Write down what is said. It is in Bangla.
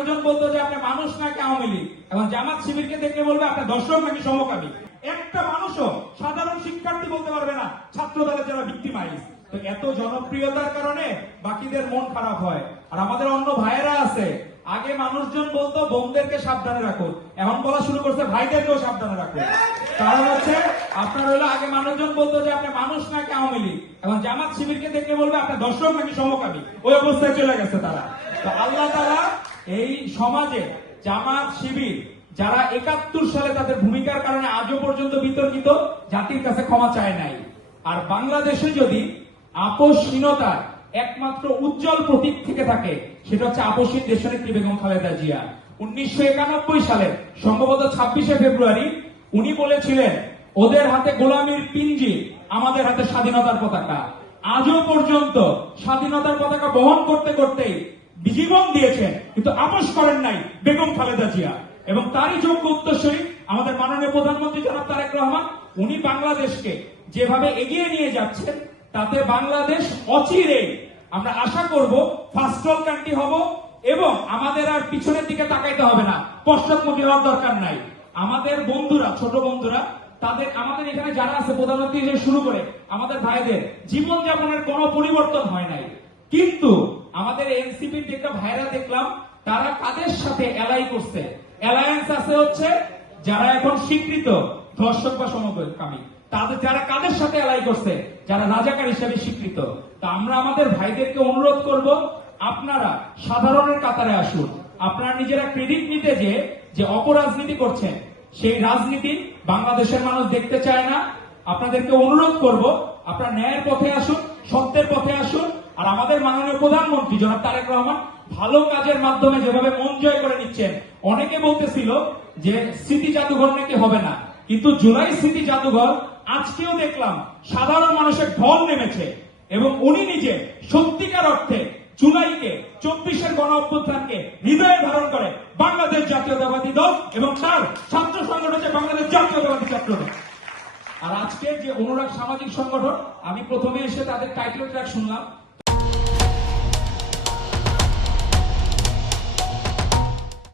মানুষজন বলতো যে আপনি মানুষ নাকি আওয়ামী লীগ, এখন জামাত শিবিরকে দেখলে বলবে আপনি দর্শক নাকি সমকামী। একটা মানুষও সাধারণ শিক্ষার্থী বলতে পারবে না ছাত্র দলের যারা ভিক্টিমাইজ। তো এত জনপ্রিয়তার কারণে বাকিদের মন খারাপ হয়। আর আমাদের অন্য ভাইয়েরা আছে, আগে মানুষজন বলতো বোনদেরকে সাবধানে রাখো, এখন বলা শুরু করছে ভাইদেরকেও সাবধানে রাখো। কারণ হচ্ছে আপনার হলো আগে মানুষজন বলতো যে আপনি মানুষ নাকি আওয়ামী লীগ, এখন জামাত শিবিরকে দেখলে বলবে আপনি দর্শক নাকি সমকামী। ওই অবস্থায় চলে গেছে তারা। তো আল্লাহ তাআলা এই সমাজে জামাত শিবির যারা ৭১ সালে তাদের ভূমিকার কারণে আজও পর্যন্ত বিতর্কিত, জাতির কাছে ক্ষমা চায় নাই। আর বাংলাদেশে যদি আপোষহীনতার একমাত্র উজ্জ্বল প্রতীক থেকে থাকে, সেটা হচ্ছে আপোষহীন দেশনেত্রী বেগম খালেদা জিয়া। ১৯৯১ সালের সম্ভবত ২৬শে ফেব্রুয়ারি উনি বলেছিলেন, ওদের হাতে গোলামীর পিঞ্জি, আমাদের হাতে স্বাধীনতার পতাকা। আজও পর্যন্ত স্বাধীনতার পতাকা বহন করতে করতে জীবন দিয়েছেন, কিন্তু আপোষ করেন নাই বেগম খালেদা জিয়া। এবং তারই যোগ্য উত্তরসূরি আমাদের মাননীয় প্রধানমন্ত্রী জনাব তারেক রহমান। উনি বাংলাদেশকে যেভাবে এগিয়ে নিয়ে যাচ্ছেন, তাতে বাংলাদেশ অচিরেই আমরা আশা করব ফার্স্ট ওয়ার্ল্ড কান্ট্রি হব, এবং আমাদের আর পিছনের দিকে তাকাইতে হবে না, পশ্চাৎমুখী হওয়ার দরকার নাই। আমাদের বন্ধুরা, ছোট বন্ধুরা, তাদের আমাদের এখানে যারা আছে প্রধানমন্ত্রী থেকে শুরু করে আমাদের ভাইদের জীবনযাপনের কোনো পরিবর্তন হয় নাই, কিন্তু আমাদের এনসিপির একটা ভাইরা দেখলাম তারা কাদের সাথে এলাই করছে। অ্যালায়েন্স আছে হচ্ছে যারা এখন স্বীকৃত ধর্ষক বা সমকামী, তাদের যারা কাদের সাথে এলাই করছে, যারা রাজাকার হিসেবে স্বীকৃত। তা আমরা আমাদের ভাইদেরকে অনুরোধ করব, আপনারা সাধারণের কাতারে আসুন। আপনারা নিজেরা ক্রেডিট নিতে যে অপরাজনীতি করছেন, সেই রাজনীতি বাংলাদেশের মানুষ দেখতে চায় না। আপনাদেরকে অনুরোধ করব, আপনারা ন্যায়ের পথে আসুন, সত্যের পথে আসুন। আর আমাদের মাননীয় প্রধানমন্ত্রী জনাব তারেক রহমান ভালো কাজের মাধ্যমে যেভাবে মন জয় করে নিচ্ছেন, অনেকে বলতেছিল যে স্মৃতি জাদুঘর নাকি হবে না, কিন্তু জুলাই স্মৃতি জাদুঘর আজকেও দেখলাম সাধারণ মানুষের ঢল নেমেছে। এবং উনি নিজে সত্যিকার অর্থে জুলাইকে, ২৪-এর গণ অভ্যুত্থানকে হৃদয়ে ধারণ করে বাংলাদেশ জাতীয়তাবাদী দল এবং তার ছাত্র সংগঠন হচ্ছে বাংলাদেশ জাতীয়তাবাদী ছাত্র দল। আর আজকের যে অনুরাগ সামাজিক সংগঠন, আমি প্রথমে এসে তাদের টাইটেল ট্র্যাক শুনলাম,